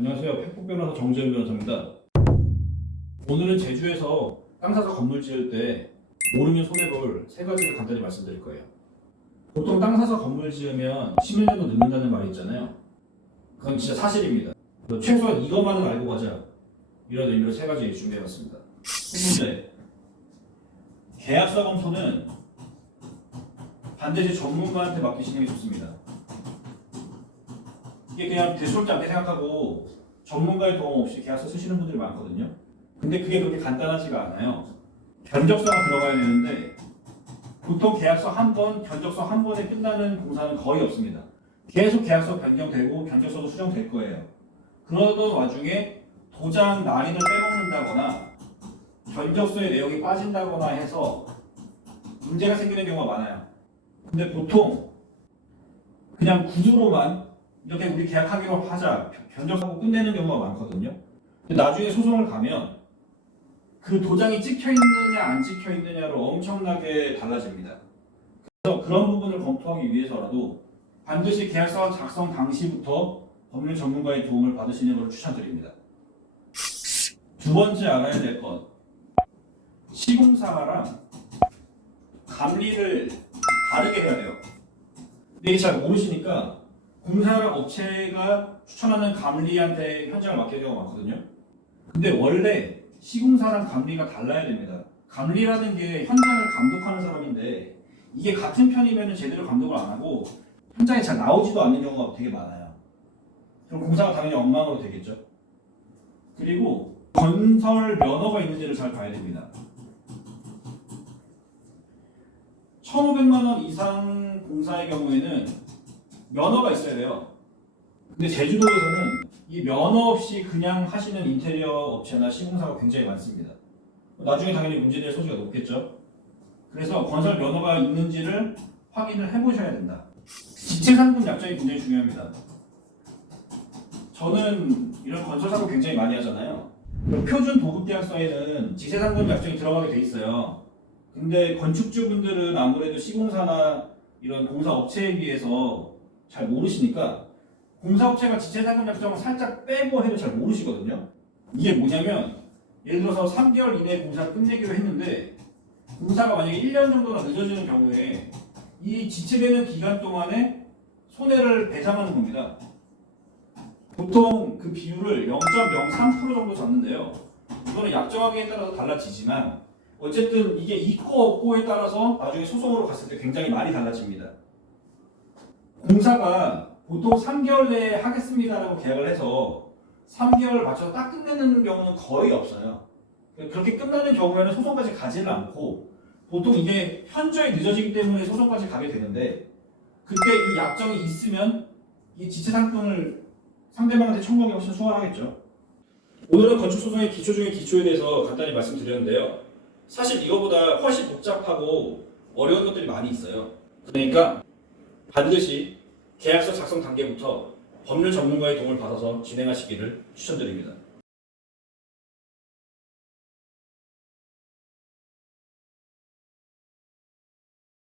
안녕하세요. 팩폭 변호사 정재현 변호사입니다. 오늘은 제주에서 땅 사서 건물 지을 때 모르면 손해볼 세 가지를 간단히 말씀드릴 거예요. 보통 땅 사서 건물 지으면 10년 정도 늦는다는 말이 있잖아요. 그건 진짜 사실입니다. 최소한 이것만은 알고 가자. 이런 의미로 세 가지 준비해봤습니다. 첫 번째, 계약서 검토는 반드시 전문가한테 맡기시는 게 좋습니다. 이게 그냥 대수롭지 않게 생각하고 전문가의 도움 없이 계약서 쓰시는 분들이 많거든요. 근데 그게 그렇게 간단하지가 않아요. 견적서가 들어가야 되는데 보통 계약서 한 번, 견적서 한 번에 끝나는 공사는 거의 없습니다. 계속 계약서 변경되고 견적서도 수정될 거예요. 그러던 와중에 도장 날인을 빼먹는다거나 견적서의 내용이 빠진다거나 해서 문제가 생기는 경우가 많아요. 근데 보통 그냥 구두로만 이렇게 우리 계약하기로 하자 견적하고 끝내는 경우가 많거든요. 근데 나중에 소송을 가면 그 도장이 찍혀 있느냐 안 찍혀 있느냐로 엄청나게 달라집니다. 그래서 그런 부분을 검토하기 위해서라도 반드시 계약서 작성 당시부터 법률 전문가의 도움을 받으시는 것을 추천드립니다. 두 번째 알아야 될 것, 시공사랑 감리를 다르게 해야 돼요. 근데 이게 잘 모르시니까 공사랑 업체가 추천하는 감리한테 현장을 맡기는 경우가 많거든요. 근데 원래 시공사랑 감리가 달라야 됩니다. 감리라는 게 현장을 감독하는 사람인데 이게 같은 편이면 제대로 감독을 안 하고 현장에 잘 나오지도 않는 경우가 되게 많아요. 그럼 공사가 당연히 엉망으로 되겠죠. 그리고 건설 면허가 있는지를 잘 봐야 됩니다. 1,500만 원 이상 공사의 경우에는 면허가 있어야 돼요. 근데 제주도에서는 이 면허 없이 그냥 하시는 인테리어 업체나 시공사가 굉장히 많습니다. 나중에 당연히 문제될 소지가 높겠죠. 그래서 건설 면허가 있는지를 확인을 해보셔야 된다. 지체상금 약정이 굉장히 중요합니다. 저는 이런 건설 사고 굉장히 많이 하잖아요. 표준 도급 계약서에는 지체상금 약정이 들어가게 돼 있어요. 근데 건축주분들은 아무래도 시공사나 이런 공사업체에 비해서 잘 모르시니까 공사업체가 지체상금 약정을 살짝 빼고 해도 잘 모르시거든요. 이게 뭐냐면 예를 들어서 3개월 이내에 공사를 끝내기로 했는데 공사가 만약에 1년 정도나 늦어지는 경우에 이 지체되는 기간 동안에 손해를 배상하는 겁니다. 보통 그 비율을 0.03% 정도 잡는데요. 이거는 약정하기에 따라서 달라지지만 어쨌든 이게 있고 없고에 따라서 나중에 소송으로 갔을 때 굉장히 많이 달라집니다. 공사가 보통 3개월 내에 하겠습니다라고 계약을 해서 3개월 맞춰서 딱 끝내는 경우는 거의 없어요. 그렇게 끝나는 경우에는 소송까지 가지는 않고 보통 이게 현저히 늦어지기 때문에 소송까지 가게 되는데 그때 이 약정이 있으면 이 지체상품을 상대방한테 청구하기 훨씬 수월하겠죠. 오늘은 건축소송의 기초 중의 기초에 대해서 간단히 말씀드렸는데요. 사실 이거보다 훨씬 복잡하고 어려운 것들이 많이 있어요. 그러니까 반드시 계약서 작성 단계부터 법률 전문가의 도움을 받아서 진행하시기를 추천드립니다.